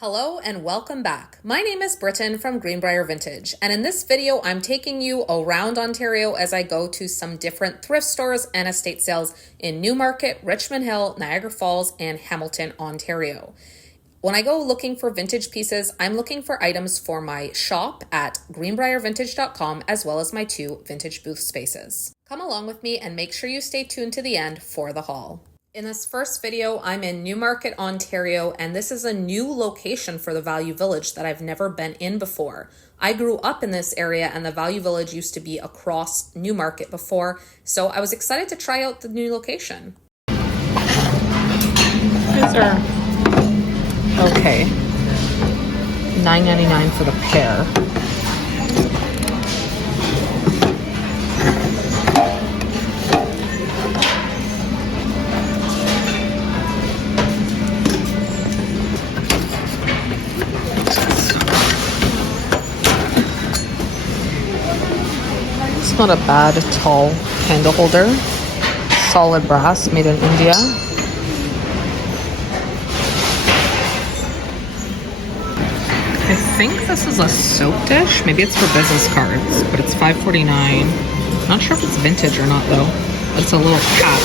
Hello and welcome back. My name is Britton from Greenbrier Vintage, and in this video I'm taking you around Ontario as I go to some different thrift stores and estate sales in Newmarket, Richmond Hill, Niagara Falls, and Hamilton, Ontario. When I go looking for vintage pieces, I'm looking for items for my shop at greenbriervintage.com as well as my 2 vintage booth spaces. Come along with me and make sure you stay tuned to the end for the haul. In this first video, I'm in Newmarket, Ontario, and this is a new location for the Value Village that I've never been in before. I grew up in this area and the Value Village used to be across Newmarket before, so I was excited to try out the new location. These are okay. $9.99 for the pair. Not a bad tall candle holder, solid brass, made in India. I think this is a soap dish. Maybe it's for business cards, but it's $5.49. Not sure if it's vintage or not though. It's a little cat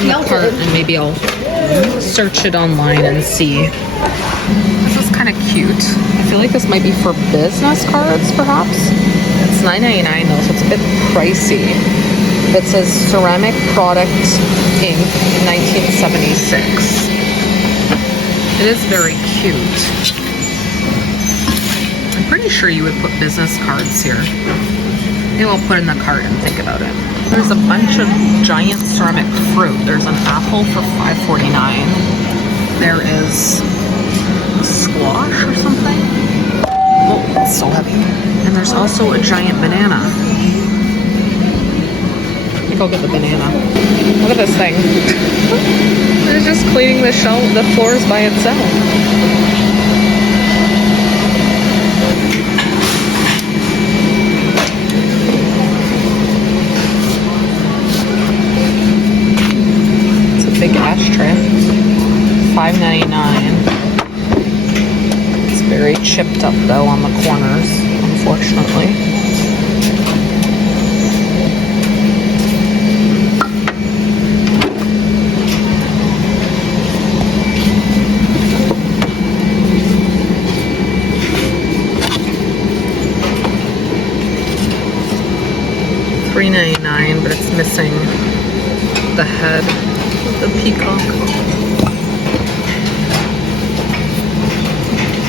in the cart, and maybe I'll search it online and see. This is kind of cute. I feel like this might be for business cards, perhaps. It's $9.99 though, so it's a bit pricey. It says Ceramic Product Inc. 1976. It is very cute. I'm pretty sure you would put business cards here. Maybe I'll put in the cart and think about it. There's a bunch of giant ceramic fruit. There's an apple for $5.49. There is a squash or something. Oh, it's so heavy. And there's also a giant banana. I think I'll get the banana. Look at this thing. It's just cleaning the floors by itself. It's a big ashtray. $5.99. Very chipped up though on the corners, unfortunately. $3.99, but it's missing the head of the peacock.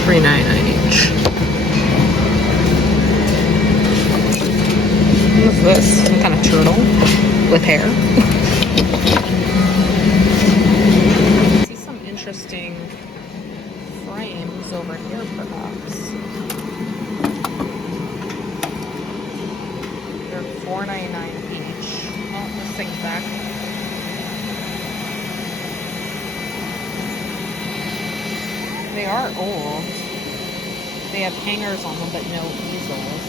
$3.99 each. What's this? Some kind of turtle with hair. I see some interesting frames over here, perhaps. They're $4.99 each. Oh, this thing's back. They are old. They have hangers on them, but no easels.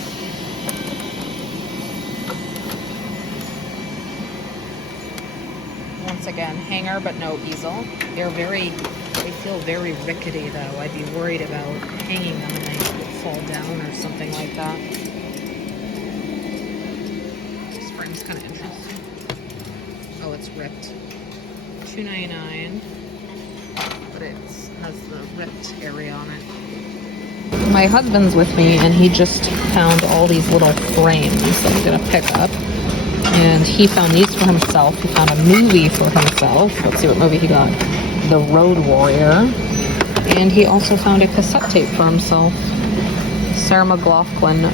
Once again, hanger, but no easel. They feel very rickety though. I'd be worried about hanging them and they would fall down or something like that. This frame's kind of interesting. Oh, it's ripped. $2.99. But it has the ripped area on it. My husband's with me and he just found all these little frames that we're gonna pick up. And he found these for himself. He found a movie for himself. Let's see what movie he got. The Road Warrior. And he also found a cassette tape for himself. Sarah McLachlan.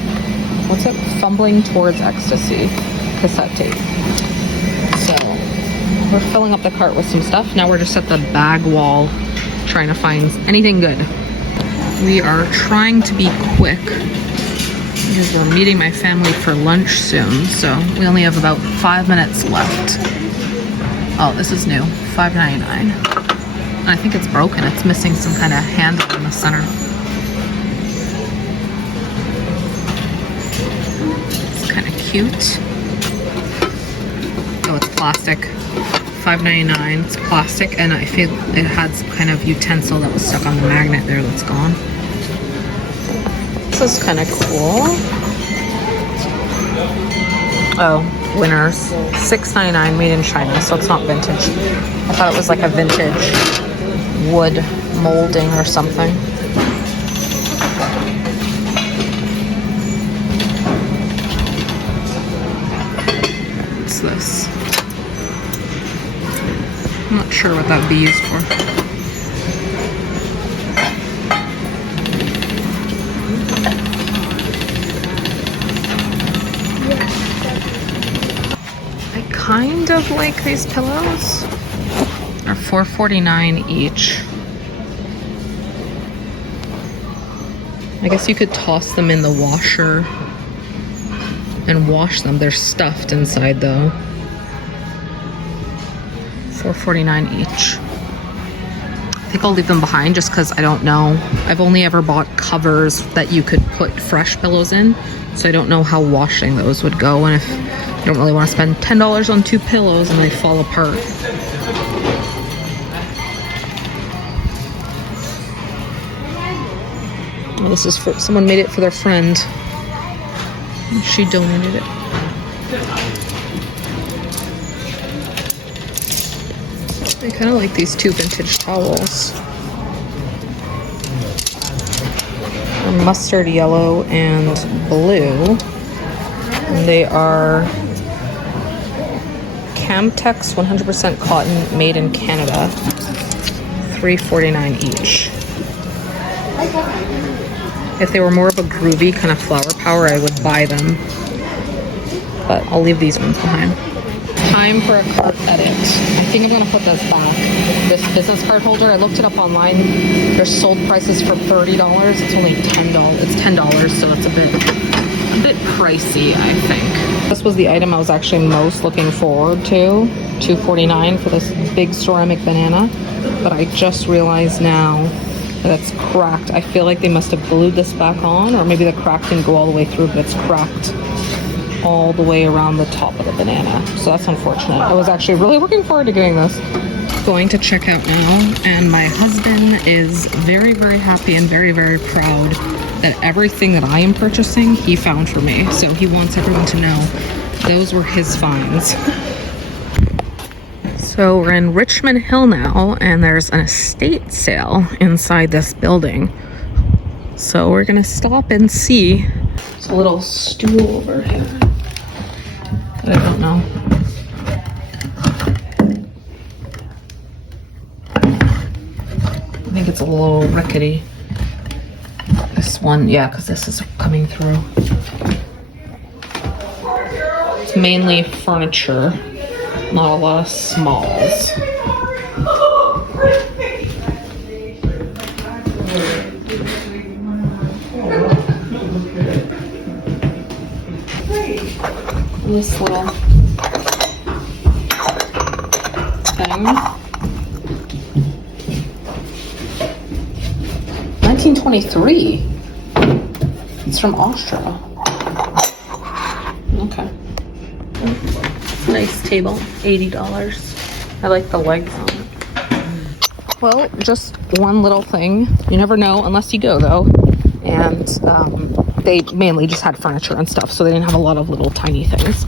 What's it? Fumbling Towards Ecstasy. Cassette tape. So, we're filling up the cart with some stuff. Now we're just at the bag wall trying to find anything good. We are trying to be quick because we're meeting my family for lunch soon, so we only have about 5 minutes left. Oh, this is new. $5.99. I think it's broken. It's missing some kind of handle in the center. It's kind of cute. Oh, it's plastic. $5.99. It's plastic, and I feel it had some kind of utensil that was stuck on the magnet there that's gone. This is kind of cool. Oh, Winners. $6.99, made in China, so it's not vintage. I thought it was like a vintage wood molding or something. What's this? I'm not sure what that would be used for. I kind of like these pillows. They're $4.49 each. I guess you could toss them in the washer and wash them. They're stuffed inside though. $4.49 each. I think I'll leave them behind just because I don't know. I've only ever bought covers that you could put fresh pillows in, so I don't know how washing those would go, and if I don't really want to spend $10 on 2 pillows and they fall apart. Oh, this is for someone made it for their friend. She donated it. I kind of like these 2 vintage towels. They're mustard yellow and blue. And they are Camtex 100% cotton, made in Canada. $3.49 each. If they were more of a groovy kind of flower power, I would buy them. But I'll leave these ones behind. Time for a cart edit. I think I'm gonna put this back. This business card holder, I looked it up online. There's sold prices for $30. It's only $10. It's $10, so it's a bit pricey, I think. This was the item I was actually most looking forward to. $2.49 for this big ceramic banana. But I just realized now that it's cracked. I feel like they must have glued this back on, or maybe the crack didn't go all the way through, but it's cracked all the way around the top of the banana. So that's unfortunate. I was actually really looking forward to getting this. Going to check out now, and my husband is very, very happy and very, very proud that everything that I am purchasing, he found for me. So he wants everyone to know those were his finds. So we're in Richmond Hill now, and there's an estate sale inside this building. So we're gonna stop and see. There's a little stool over here. I don't know. I think it's a little rickety. This one, yeah, because this is coming through. It's mainly furniture, not a lot of smalls. This little thing. 1923. It's from Austria. Okay. Nice table. $80. I like the legs on it. Well, just one little thing. You never know unless you go though. And they mainly just had furniture and stuff, so they didn't have a lot of little tiny things.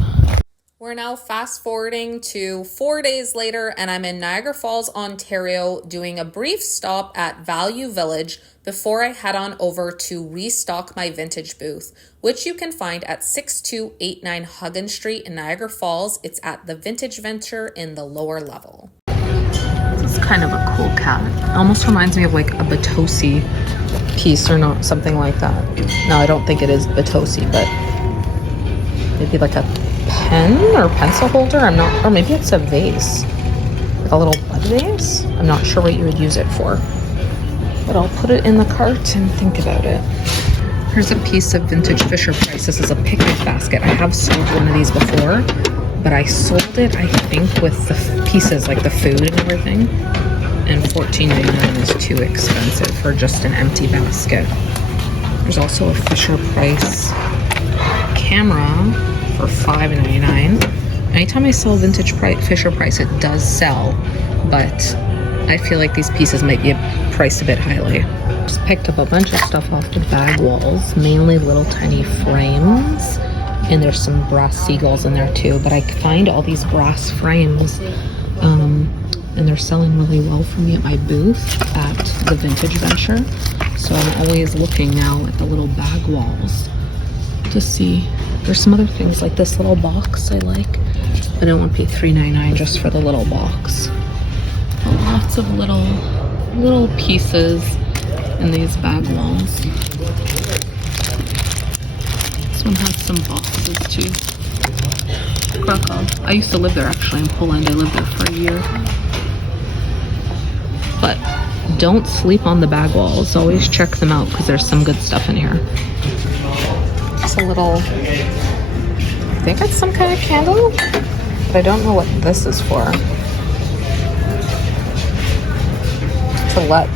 We're now fast forwarding to 4 days later, and I'm in Niagara Falls, Ontario, doing a brief stop at Value Village before I head on over to restock my vintage booth, which you can find at 6289 Huggins Street in Niagara Falls. It's at the Vintage Venture in the lower level. This is kind of a cool cat. It almost reminds me of like a Batosi piece or not, something like that. No, I don't think it is Batosi, but maybe like a pen or pencil holder. I'm not, or maybe it's a vase, like a little bud vase. I'm not sure what you would use it for, but I'll put it in the cart and think about it. Here's a piece of vintage Fisher Price. This is a picnic basket. I have sold one of these before, but I sold it, I think, with the pieces, like the food and everything. And $14.99 is too expensive for just an empty basket. There's also a Fisher Price camera for $5.99. Anytime I sell vintage Fisher Price, it does sell, but I feel like these pieces might be priced a bit highly. Just picked up a bunch of stuff off the bag walls, mainly little tiny frames, and there's some brass seagulls in there too, but I find all these brass frames and they're selling really well for me at my booth at the Vintage Venture. So I'm always looking now at the little bag walls to see. There's some other things like this little box I like, but I won't pay $3.99 just for the little box. But lots of little pieces in these bag walls. This one has some boxes too. Krakow. I used to live there actually in Poland. I lived there for a year. But don't sleep on the bag walls. Always check them out because there's some good stuff in here. It's a little, I think it's some kind of candle, but I don't know what this is for. To let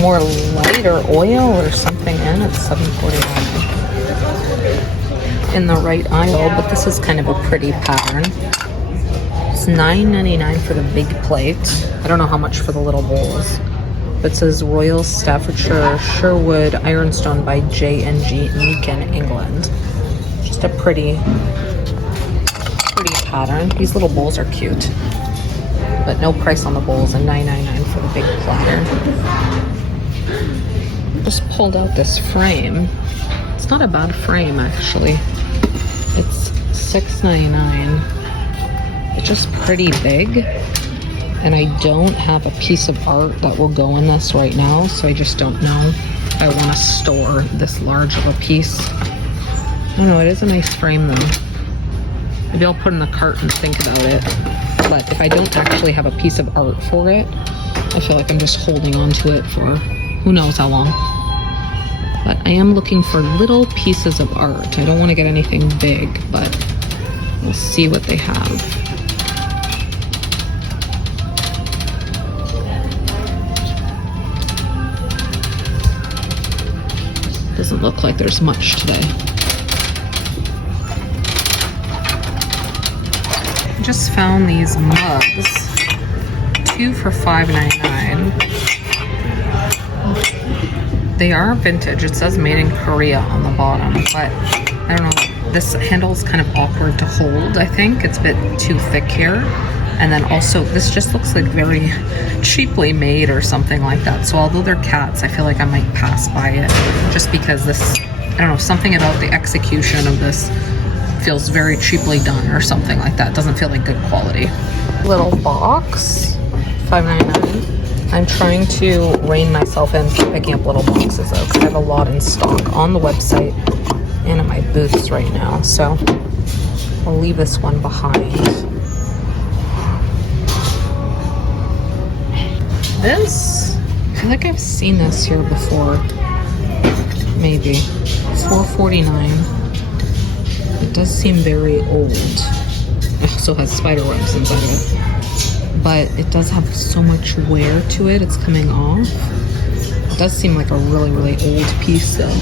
more light or oil or something in. It's $7.49 in the right aisle, but this is kind of a pretty pattern. It's $9.99 for the big plate. I don't know how much for the little bowls. But it says Royal Staffordshire Sherwood Ironstone by J&G Meakin, England. Just a pretty pattern. These little bowls are cute. But no price on the bowls and $9.99 for the big platter. Just pulled out this frame. It's not a bad frame actually. It's $6.99. It's just pretty big, and I don't have a piece of art that will go in this right now, so I just don't know if I want to store this large of a piece. I don't know, it is a nice frame though. Maybe I'll put it in the cart and think about it, but if I don't actually have a piece of art for it, I feel like I'm just holding on to it for who knows how long. But I am looking for little pieces of art. I don't want to get anything big, but we'll see what they have. Doesn't look like there's much today. I just found these mugs. 2 for $5.99. They are vintage. It says made in Korea on the bottom, but I don't know. This handle is kind of awkward to hold, I think. It's a bit too thick here. And then also, this just looks like very cheaply made or something like that. So although they're cats, I feel like I might pass by it just because this, I don't know, something about the execution of this feels very cheaply done or something like that. It doesn't feel like good quality. Little box, $5.99. I'm trying to rein myself in for picking up little boxes though, because I have a lot in stock on the website and at my booths right now. So I'll leave this one behind. This, I feel like I've seen this here before. Maybe. $4.49. It does seem very old. It also has spider webs inside of it. But it does have so much wear to it. It's coming off. It does seem like a really, really old piece though.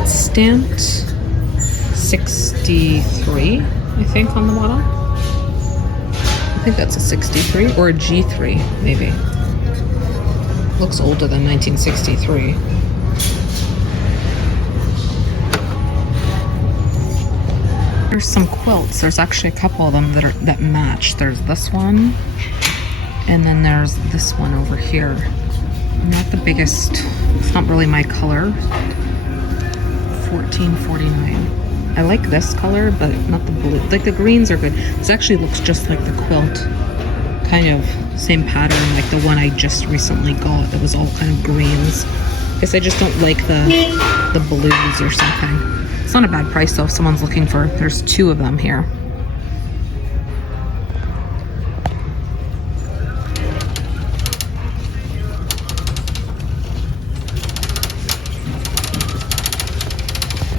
It's stamped 63, I think, on the bottom. I think that's a 63 or a G3 maybe. Looks older than 1963. There's some quilts. There's actually a couple of them that match. There's this one, and then there's this one over here. Not the biggest. It's not really my color. $14.49. I like this color, but not the blue. Like the greens are good. This actually looks just like the quilt. Kind of same pattern like the one I just recently got. That was all kind of greens. I guess I just don't like the blues or something. It's not a bad price though if someone's looking for, there's 2 of them here.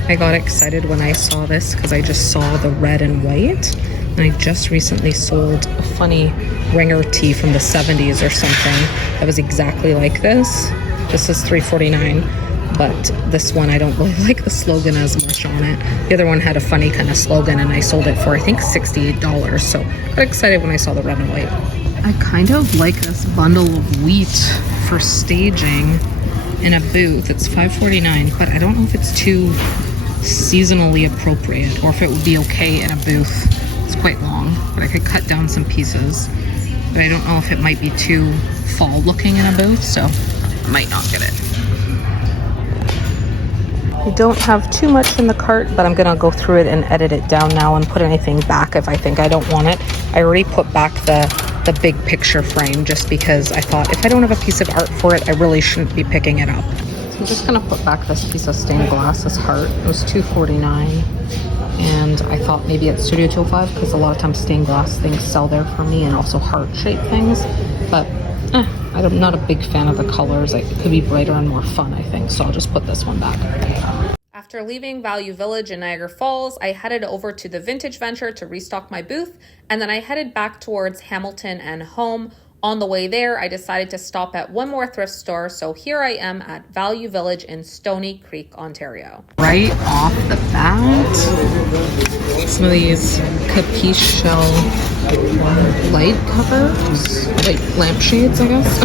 I got excited when I saw this because I just saw the red and white. And I just recently sold a funny ringer tee from the 70s or something that was exactly like this. This is $3.49. but this one I don't really like the slogan as much on it. The other one had a funny kind of slogan, and I sold it for I think $68, so I got excited when I saw the red and white. I kind of like this bundle of wheat for staging in a booth. It's $5.49, but I don't know if it's too seasonally appropriate or if it would be okay in a booth. It's quite long, but I could cut down some pieces, but I don't know if it might be too fall looking in a booth, so I might not get it. I don't have too much in the cart, but I'm gonna go through it and edit it down now and put anything back if I think I don't want it. I already put back the big picture frame just because I thought if I don't have a piece of art for it, I really shouldn't be picking it up. So I'm just gonna put back this piece of stained glass, this heart. It was $2.49, and I thought maybe at Studio 205 because a lot of times stained glass things sell there for me, and also heart-shaped things, but I'm not a big fan of the colors. It could be brighter and more fun, I think, so I'll just put this one back. After leaving Value Village in Niagara Falls, I headed over to the Vintage Venture to restock my booth, and then I headed back towards Hamilton and home. On the way there, I decided to stop at one more thrift store, so here I am at Value Village in Stoney Creek, Ontario. Right off the bat, some of these capiche shell light covers, like lampshades, I guess.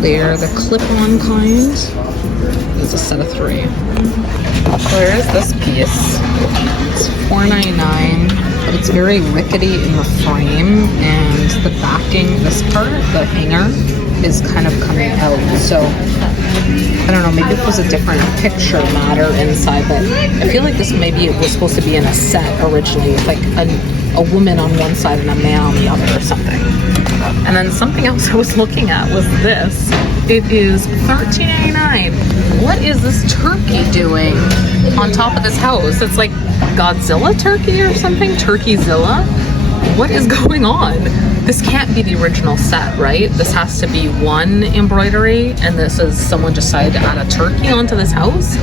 They're the clip-on kind. There's a set of 3. Where is this piece? It's $4.99, but it's very rickety in the frame, and the backing, this part, the hanger, is kind of coming out. So I don't know, maybe it was a different picture matter inside, but I feel like this maybe it was supposed to be in a set originally, with like a woman on one side and a man on the other or something. And then something else I was looking at was this. It is $13.99. What is this turkey doing on top of this house? It's like Godzilla turkey or something? Turkeyzilla? What is going on? This can't be the original set, right? This has to be one embroidery, and this is someone decided to add a turkey onto this house?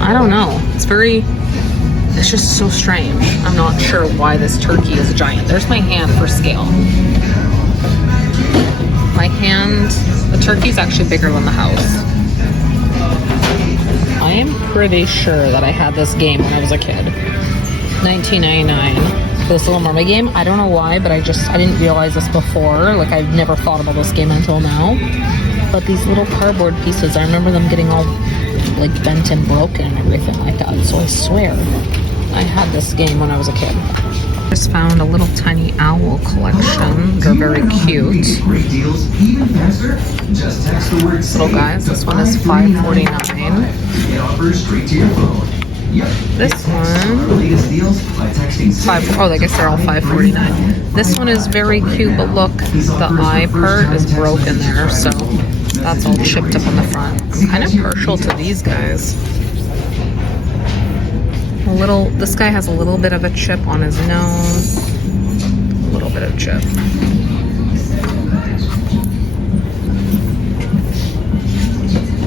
I don't know. It's just so strange. I'm not sure why this turkey is giant. There's my hand for scale. My hand, the turkey's actually bigger than the house. I am pretty sure that I had this game when I was a kid. $19.99. This Little Mermaid game. I don't know why, but I didn't realize this before. Like, I've never thought about this game until now. But these little cardboard pieces, I remember them getting all like bent and broken and everything like that. So I swear I had this game when I was a kid. Just found a little tiny owl collection. They're very cute. Little guys. This one is $5.49. This one, I guess they're all $5.49. This one is very cute, but look, the eye part is broken there, so that's all chipped up on the front. I'm kind of partial to these guys. This guy has a little bit of a chip on his nose. A little bit of chip.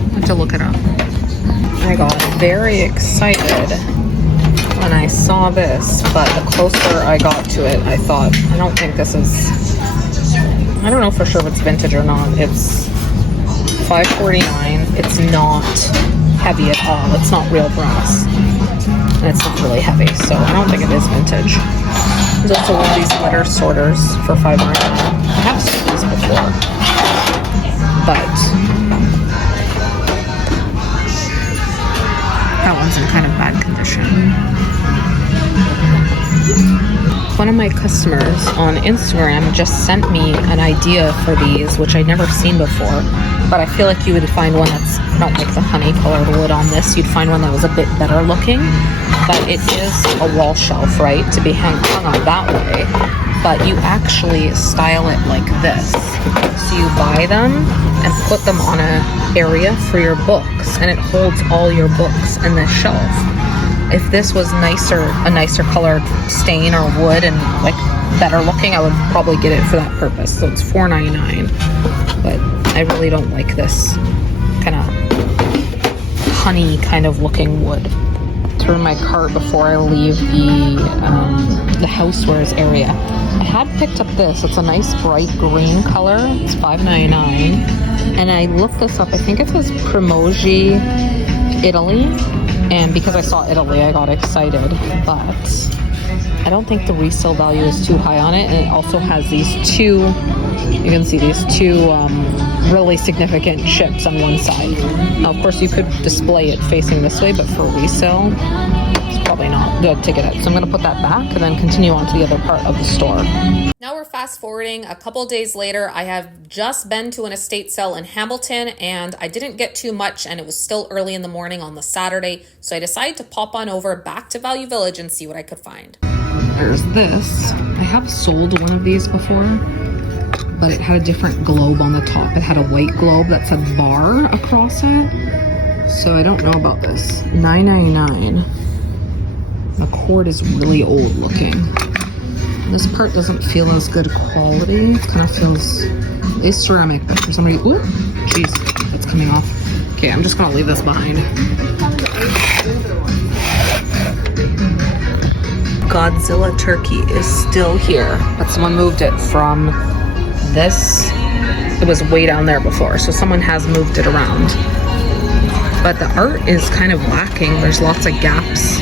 I have to look it up. I got very excited when I saw this, but the closer I got to it, I thought, I don't think this is, I don't know for sure if it's vintage or not. It's $5.49. It's not heavy at all. It's not real brass. And it's not really heavy, so I don't think it is vintage. There's also one of these letter sorters for $5.99. I have seen these before, but that one's in kind of bad condition. One of my customers on Instagram just sent me an idea for these, which I'd never seen before, but I feel like you would find one that's not like the honey colored wood on this. You'd find one that was a bit better looking, but it is a wall shelf, right, to be hung up that way, but you actually style it like this. So you buy them and put them on a area for your books, and it holds all your books in this shelf. If this was a nicer colored stain or wood and like better looking, I would probably get it for that purpose. So it's $4.99, but I really don't like this kind of honey kind of looking wood. Through my cart before I leave the housewares area. I had picked up this. It's a nice bright green color. It's $5.99. And I looked this up. I think it says Primogi, Italy. And because I saw Italy, I got excited. But I don't think the resale value is too high on it. And it also has these two, you can see these two really significant chips on one side. Now, of course, you could display it facing this way, but for resale, it's probably not good to get it. So I'm going to put that back and then continue on to the other part of the store. Now we're fast forwarding a couple days later. I have just been to an estate sale in Hamilton and I didn't get too much and it was still early in the morning on the Saturday. So I decided to pop on over back to Value Village and see what I could find. There's this. I have sold one of these before, but it had a different globe on the top. It had a white globe that said bar across it. So I don't know about this. $9.99. The cord is really old looking. This part doesn't feel as good quality. It kind of feels, it's ceramic, but for some reason, ooh, jeez, it's coming off. Okay, I'm just gonna leave this behind. Godzilla turkey is still here, but someone moved it from this. It was way down there before, so someone has moved it around. But the art is kind of lacking. There's lots of gaps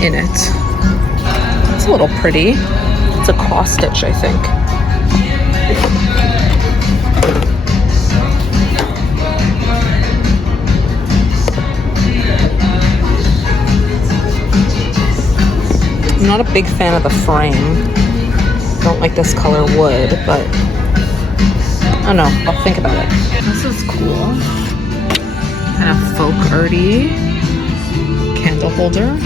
in it. It's a little pretty. It's a cross stitch, I think. I'm not a big fan of the frame. Don't like this color wood, but I don't know. I'll think about it. This is cool. Kind of folk arty candle holder.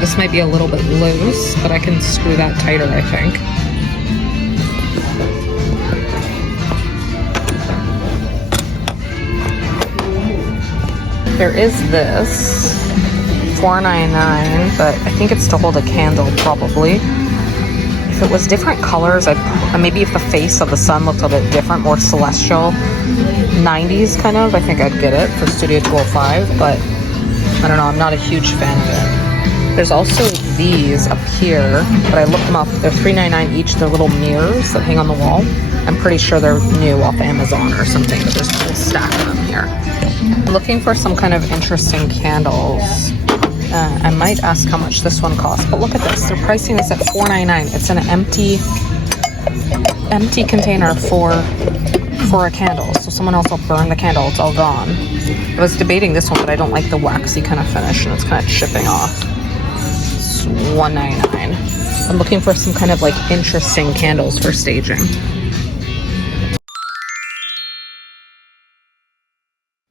This might be a little bit loose, but I can screw that tighter, I think. There is this, $4.99, but I think it's to hold a candle, probably. If it was different colors, maybe if the face of the sun looked a bit different, more celestial, 90s kind of, I think I'd get it for Studio 205, but I don't know, I'm not a huge fan of it. There's also these up here, but I looked them up. They're $3.99 each. They're little mirrors that hang on the wall. I'm pretty sure they're new off Amazon or something, but there's a whole stack of them here. I'm looking for some kind of interesting candles. I might ask how much this one costs, but look at this. They're pricing this at $4.99. It's an empty container for a candle. So someone else will burn the candle. It's all gone. I was debating this one, but I don't like the waxy kind of finish, and it's kind of chipping off. $1.99. I'm looking for some kind of like interesting candles for staging.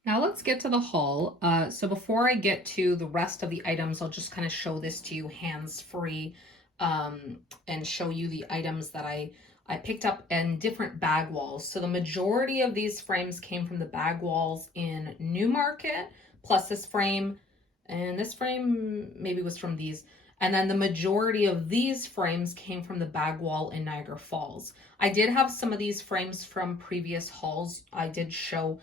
Now let's get to the haul. So before I get to the rest of the items, I'll just kind of show this to you hands-free and show you the items that I picked up in different bag walls. So the majority of these frames came from the bag walls in Newmarket, plus this frame, and this frame maybe was from these. And then the majority of these frames came from the bag wall in Niagara Falls. I did have some of these frames from previous hauls. I did show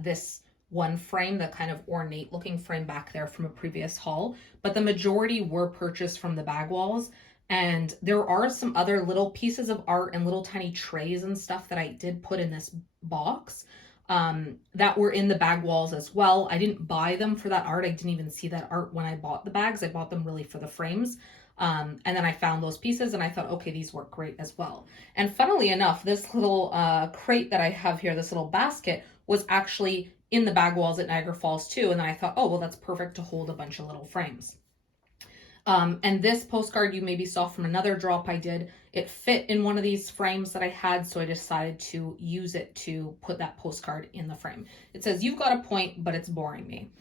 this one frame, the kind of ornate looking frame back there from a previous haul, but the majority were purchased from the bag walls. And there are some other little pieces of art and little tiny trays and stuff that I did put in this box that were in the bag walls as well. I didn't buy them for that art. I didn't even see that art when I bought the bags. I bought them really for the frames. And then I found those pieces and I thought, okay, these work great as well. And funnily enough, this little crate that I have here, this little basket, was actually in the bag walls at Niagara Falls too. And then I thought, oh, well, that's perfect to hold a bunch of little frames. And this postcard you maybe saw from another drop I did. It fit in one of these frames that I had, so I decided to use it to put that postcard in the frame. It says, "You've got a point, but it's boring me."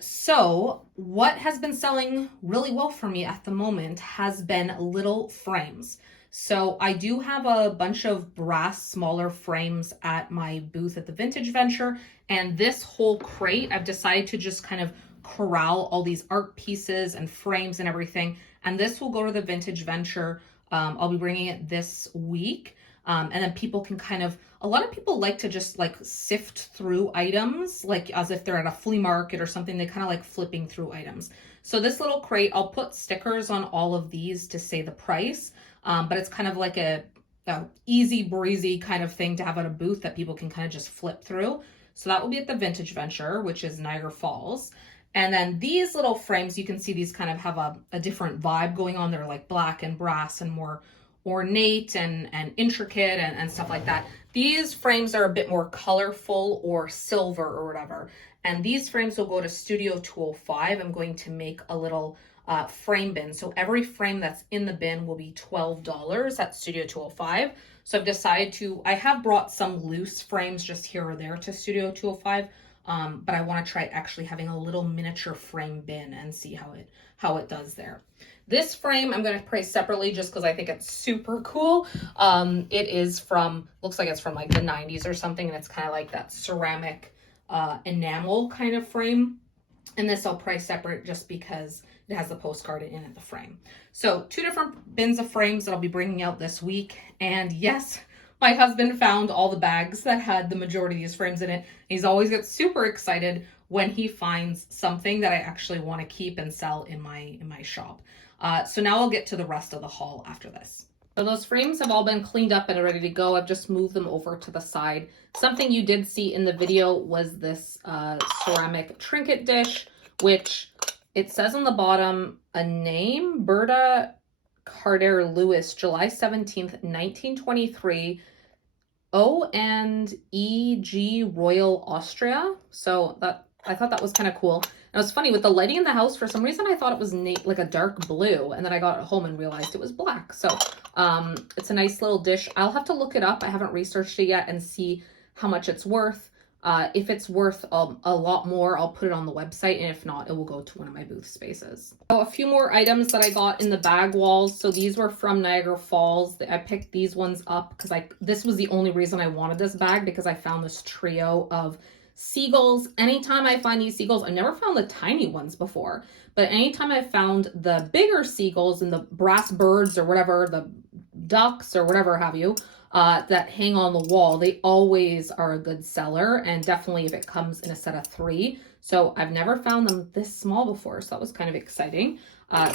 So what has been selling really well for me at the moment has been little frames. So I do have a bunch of brass smaller frames at my booth at the Vintage Venture, and this whole crate, I've decided to just kind of corral all these art pieces and frames and everything, and this will go to the Vintage Venture. I'll be bringing it this week, and then people can kind of, a lot of people like to just like sift through items, like as if they're at a flea market or something. They kind of like flipping through items. So this little crate, I'll put stickers on all of these to say the price, but it's kind of like a easy breezy kind of thing to have at a booth that people can kind of just flip through. So that will be at the Vintage Venture, which is Niagara Falls. And then these little frames, you can see these kind of have a different vibe going on. They're like black and brass and more ornate and intricate and stuff like that. These frames are a bit more colorful or silver or whatever. And these frames will go to Studio 205. I'm going to make a little frame bin. So every frame that's in the bin will be $12 at Studio 205. So I've decided I have brought some loose frames just here or there to Studio 205. But I want to try actually having a little miniature frame bin and see how it does there. This frame I'm going to price separately just because I think it's super cool. It is looks like it's from like the 90s or something, and it's kind of like that ceramic enamel kind of frame. And this I'll price separate just because it has the postcard in it, the frame. So 2 different bins of frames that I'll be bringing out this week. And yes, my husband found all the bags that had the majority of these frames in it. He's always gets super excited when he finds something that I actually want to keep and sell in my shop. So now I'll get to the rest of the haul after this. So those frames have all been cleaned up and ready to go. I've just moved them over to the side. Something you did see in the video was this ceramic trinket dish, which it says on the bottom a name, Berta Carter Lewis, July 17th, 1923, O&EG Royal Austria. So I thought that was kind of cool. And it was funny with the lighting in the house. For some reason, I thought it was like a dark blue, and then I got home and realized it was black. So it's a nice little dish. I'll have to look it up. I haven't researched it yet and see how much it's worth. If it's worth a lot more, I'll put it on the website, and if not, it will go to one of my booth spaces. So a few more items that I got in the bag walls. So these were from Niagara Falls. I picked these ones up because this was the only reason I wanted this bag, because I found this trio of seagulls. Anytime I find these seagulls, I've never found the tiny ones before, but anytime I found the bigger seagulls and the brass birds or whatever, the ducks or whatever have you, that hang on the wall, they always are a good seller, and definitely if it comes in a set of 3. So I've never found them this small before, so that was kind of exciting.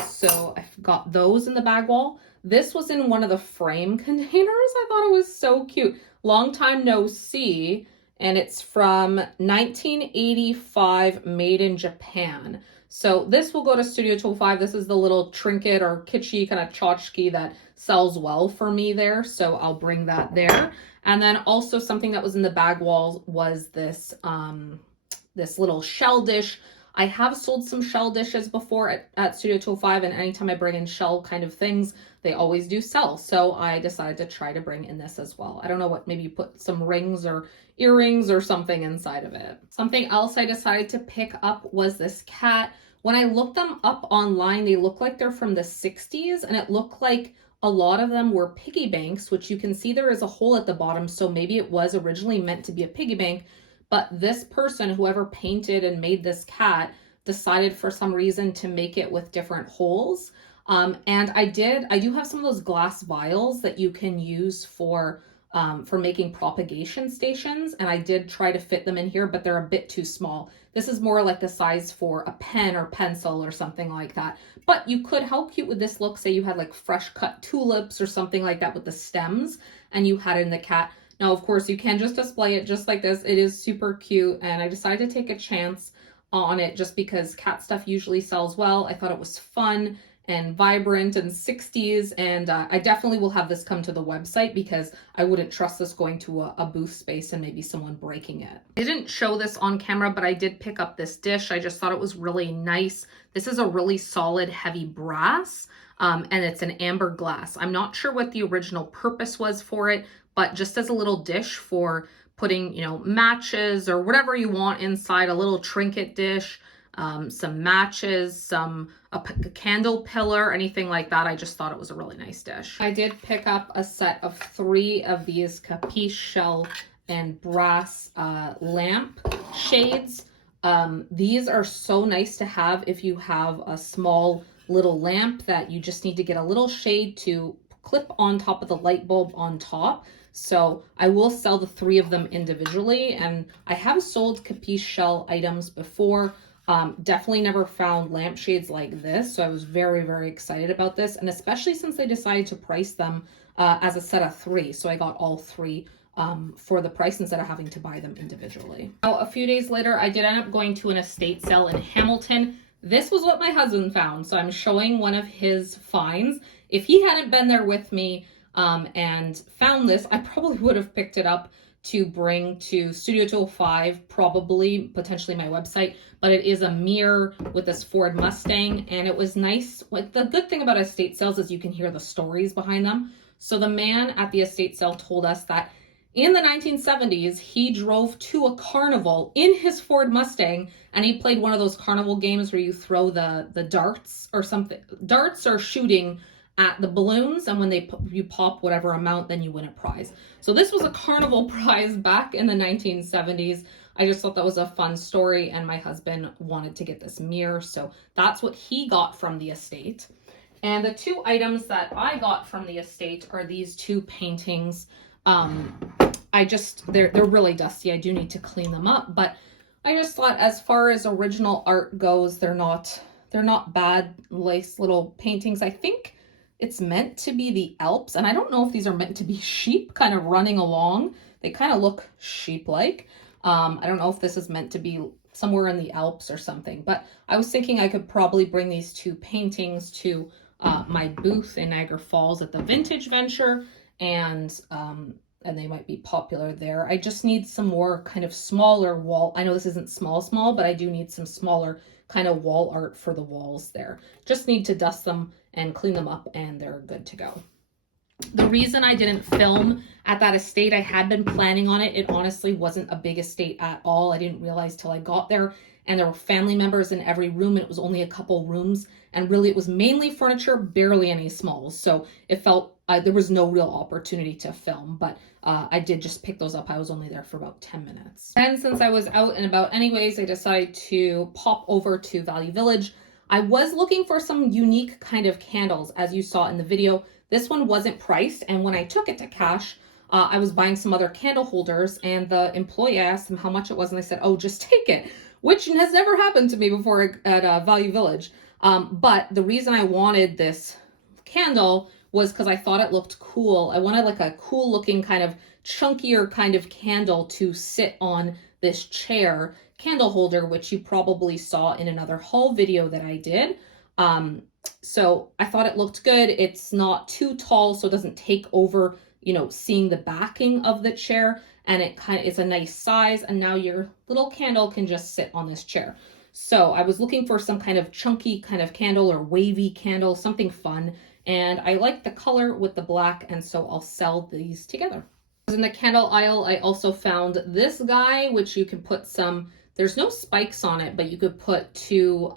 So I've got those in the bag wall. This was in one of the frame containers. I thought it was so cute. Long time no see. And it's from 1985, made in Japan. So this will go to Studio 205. This is the little trinket or kitschy kind of tchotchke that sells well for me there. So I'll bring that there. And then also something that was in the bag walls was this, this little shell dish. I have sold some shell dishes before at Studio 205, and anytime I bring in shell kind of things, they always do sell. So I decided to try to bring in this as well. I don't know what, maybe you put some rings or earrings or something inside of it. Something else I decided to pick up was this cat. When I looked them up online, they look like they're from the 60s, and it looked like a lot of them were piggy banks, which you can see there is a hole at the bottom. So maybe it was originally meant to be a piggy bank. But this person, whoever painted and made this cat, decided for some reason to make it with different holes. And I do have some of those glass vials that you can use for making propagation stations. And I did try to fit them in here, but they're a bit too small. This is more like the size for a pen or pencil or something like that. But you could, how cute would this look? Say you had like fresh cut tulips or something like that with the stems, and you had it in the cat. Now, of course, you can just display it just like this. It is super cute, and I decided to take a chance on it just because cat stuff usually sells well. I thought it was fun and vibrant and 60s, and I definitely will have this come to the website because I wouldn't trust this going to a booth space and maybe someone breaking it. I didn't show this on camera, but I did pick up this dish. I just thought it was really nice. This is a really solid, heavy brass, and it's an amber glass. I'm not sure what the original purpose was for it, but just as a little dish for putting, matches or whatever you want inside, a little trinket dish, some matches, a candle pillar, anything like that. I just thought it was a really nice dish. I did pick up a set of 3 of these capiche shell and brass lamp shades. These are so nice to have if you have a small little lamp that you just need to get a little shade to clip on top of the light bulb on top. So I will sell the 3 of them individually, and I have sold capiche shell items before. Definitely never found lampshades like this, so I was very, very excited about this, and especially since they decided to price them as a set of 3, so I got all 3 for the price instead of having to buy them individually. Now, a few days later, I did end up going to an estate sale in Hamilton. This was what my husband found, so I'm showing one of his finds. If he hadn't been there with me and found this, I probably would have picked it up to bring to Studio 205, probably, potentially my website, but it is a mirror with this Ford Mustang, and it was nice. The good thing about estate sales is you can hear the stories behind them. So the man at the estate sale told us that in the 1970s, he drove to a carnival in his Ford Mustang, and he played one of those carnival games where you throw the darts or something. Darts are shooting at the balloons, and when you pop whatever amount, then you win a prize. So this was a carnival prize back in the 1970s. I just thought that was a fun story, and my husband wanted to get this mirror, so that's what he got from the estate. And the 2 items that I got from the estate are these 2 paintings. They're really dusty. I do need to clean them up, but I just thought as far as original art goes, they're not bad, nice little paintings. I think it's meant to be the Alps, and I don't know if these are meant to be sheep kind of running along. They kind of look sheep-like. I don't know if this is meant to be somewhere in the Alps or something, but I was thinking I could probably bring these 2 paintings to my booth in Niagara Falls at the Vintage Venture, and they might be popular there. I just need some more kind of smaller wall. I know this isn't small, but I do need some smaller kind of wall art for the walls there. Just need to dust them and clean them up, and they're good to go. The reason I didn't film at that estate, I had been planning on it. It honestly wasn't a big estate at all. I didn't realize till I got there, and there were family members in every room, and it was only a couple rooms, and really it was mainly furniture, barely any smalls. So it felt there was no real opportunity to film, but I did just pick those up. I was only there for about 10 minutes. And since I was out and about anyways, I decided to pop over to Value Village. I was looking for some unique kind of candles, as you saw in the video. This one wasn't priced, and when I took it to cash, I was buying some other candle holders, and the employee asked them how much it was, and they said, oh, just take it, which has never happened to me before at Value Village. But the reason I wanted this candle was because I thought it looked cool. I wanted like a cool looking kind of chunkier kind of candle to sit on this chair candle holder, which you probably saw in another haul video that I did. So I thought it looked good. It's not too tall, so it doesn't take over, seeing the backing of the chair, and it's a nice size, and now your little candle can just sit on this chair. So I was looking for some kind of chunky kind of candle or wavy candle, something fun, and I like the color with the black, and so I'll sell these together. In the candle aisle, I also found this guy, which you can put there's no spikes on it, but you could put 2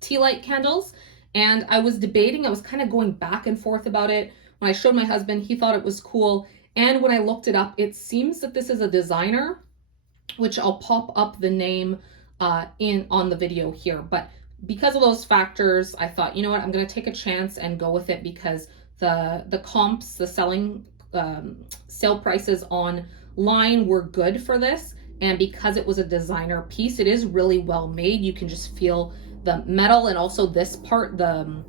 tea light candles, and I was debating, I was kind of going back and forth about it. When I showed my husband, he thought it was cool, and when I looked it up, it seems that this is a designer, which I'll pop up the name on the video here, but because of those factors, I thought, you know what, I'm going to take a chance and go with it, because the comps, the sale prices online were good for this, and because it was a designer piece, it is really well made. You can just feel the metal, and also this part, the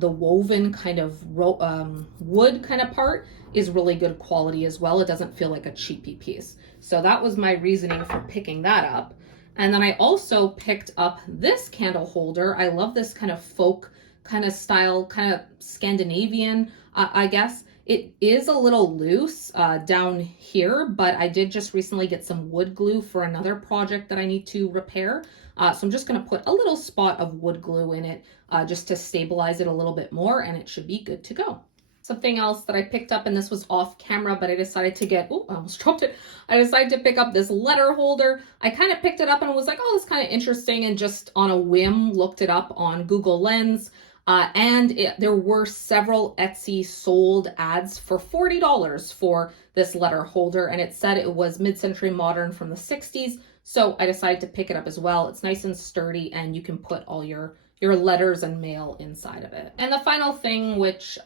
woven kind of wood kind of part is really good quality as well. It doesn't feel like a cheapy piece. So that was my reasoning for picking that up. And then I also picked up this candle holder. I love this kind of folk kind of style, kind of Scandinavian, I guess. It is a little loose down here, but I did just recently get some wood glue for another project that I need to repair. So I'm just going to put a little spot of wood glue in it just to stabilize it a little bit more, and it should be good to go. Something else that I picked up, and this was off camera, but I decided to I almost dropped it. I decided to pick up this letter holder. I kind of picked it up and was like, oh, this is kind of interesting, and just on a whim looked it up on Google Lens. There were several Etsy sold ads for $40 for this letter holder, and it said it was mid-century modern from the 60s. So I decided to pick it up as well. It's nice and sturdy, and you can put all your letters and mail inside of it. And the final thing, which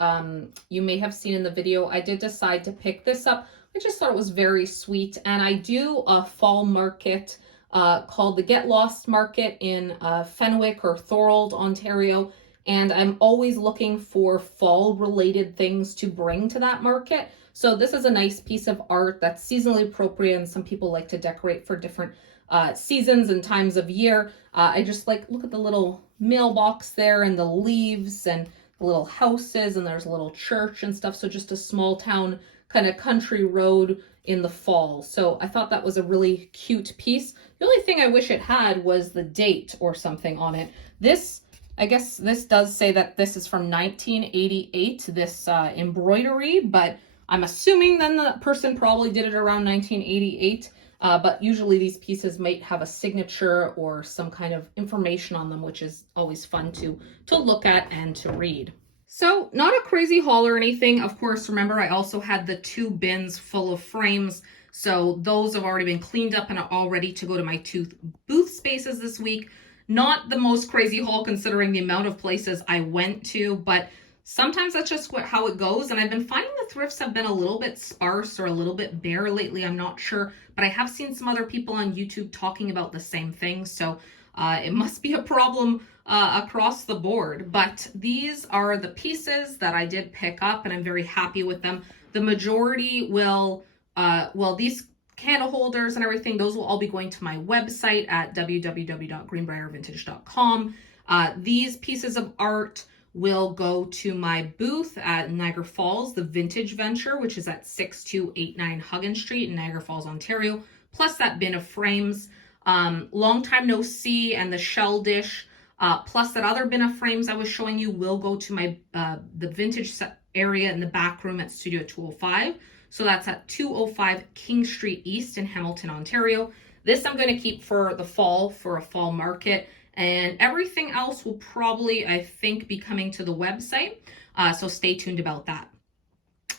you may have seen in the video, I did decide to pick this up. I just thought it was very sweet, and I do a fall market called the Get Lost Market in Fenwick or Thorold, Ontario. And I'm always looking for fall-related things to bring to that market. So this is a nice piece of art that's seasonally appropriate, and some people like to decorate for different seasons and times of year. I just like, look at the little mailbox there and the leaves and the little houses, and there's a little church and stuff. So just a small town kind of country road in the fall. So I thought that was a really cute piece. The only thing I wish it had was the date or something on it. This, I guess this does say that this is from 1988, this embroidery, but I'm assuming then the person probably did it around 1988. But usually these pieces might have a signature or some kind of information on them, which is always fun to look at and to read. So not a crazy haul or anything. Of course, remember I also had the 2 bins full of frames. So those have already been cleaned up and are all ready to go to my 2 booth spaces this week. Not the most crazy haul considering the amount of places I went to, but sometimes that's just how it goes. And I've been finding the thrifts have been a little bit sparse or a little bit bare lately. I'm not sure, but I have seen some other people on YouTube talking about the same thing. So it must be a problem across the board. But these are the pieces that I did pick up, and I'm very happy with them. The majority will, these candle holders and everything, those will all be going to my website at www.greenbriervintage.com. These pieces of art will go to my booth at Niagara Falls, the Vintage Venture, which is at 6289 Huggins Street in Niagara Falls, Ontario, plus that bin of frames. Long time no see and the shell dish, plus that other bin of frames I was showing you will go to my the vintage area in the back room at Studio 205. So that's at 205 King Street East in Hamilton, Ontario. This I'm going to keep for the fall, for a fall market. And everything else will probably, I think, be coming to the website. So stay tuned about that.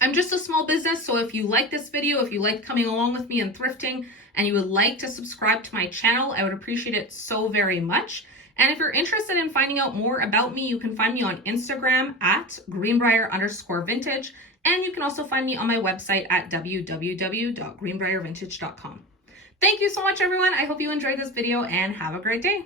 I'm just a small business, so if you like this video, if you like coming along with me in thrifting, and you would like to subscribe to my channel, I would appreciate it so very much. And if you're interested in finding out more about me, you can find me on Instagram at greenbrier_vintage. And you can also find me on my website at www.greenbriervintage.com. Thank you so much, everyone. I hope you enjoyed this video and have a great day.